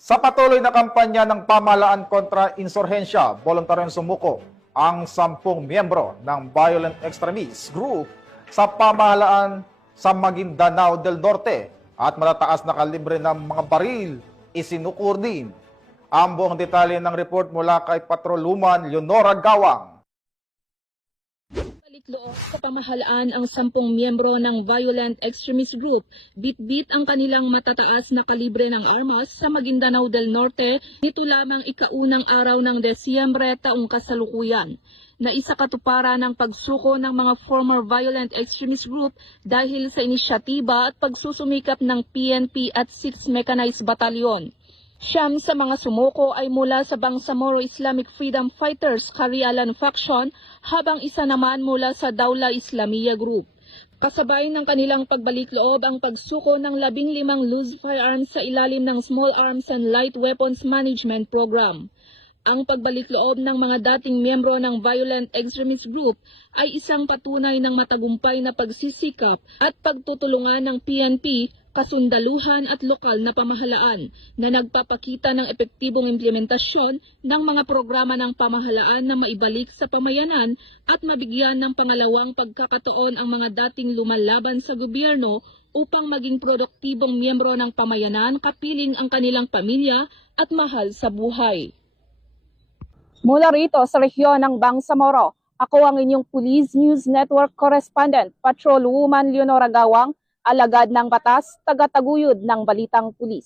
Sa patuloy na kampanya ng pamahalaan kontra insurhensya, voluntaryong sumuko ang 10 miyembro ng violent extremist group sa pamahalaan sa Maguindanao del Norte at matataas na kalibre ng mga baril isinukur din. Ang buong detalye ng report mula kay Patrolwoman Leonora Gawang. Balikloob sa pamahalaan ang 10 miyembro ng violent extremist group, bit-bit ang kanilang matataas na kalibre ng armas sa Maguindanao del Norte nito lamang ikaunang araw ng Desyembre taong kasalukuyan, na isa katuparan ng pagsuko ng mga former violent extremist group dahil sa inisyatiba at pagsusumikap ng PNP at 6th Mechanized Battalion. Siyam sa mga sumuko ay mula sa Bangsamoro Islamic Freedom Fighters Carialan Faction habang isa naman mula sa Dawla Islamiyya Group. Kasabay ng kanilang pagbalik-loob ang pagsuko ng 15 loose firearms sa ilalim ng Small Arms and Light Weapons Management Program. Ang pagbalik-loob ng mga dating miyembro ng violent extremist group ay isang patunay ng matagumpay na pagsisikap at pagtutulungan ng PNP, kasundaluhan at lokal na pamahalaan na nagpapakita ng epektibong implementasyon ng mga programa ng pamahalaan na maibalik sa pamayanan at mabigyan ng pangalawang pagkakataon ang mga dating lumalaban sa gobyerno upang maging produktibong miyembro ng pamayanan kapiling ang kanilang pamilya at mahal sa buhay. Mula rito sa rehiyon ng Bangsamoro, ako ang inyong Police News Network Correspondent, Patrolwoman Leonora Gawang, alagad ng batas, tagataguyod ng Balitang Pulis.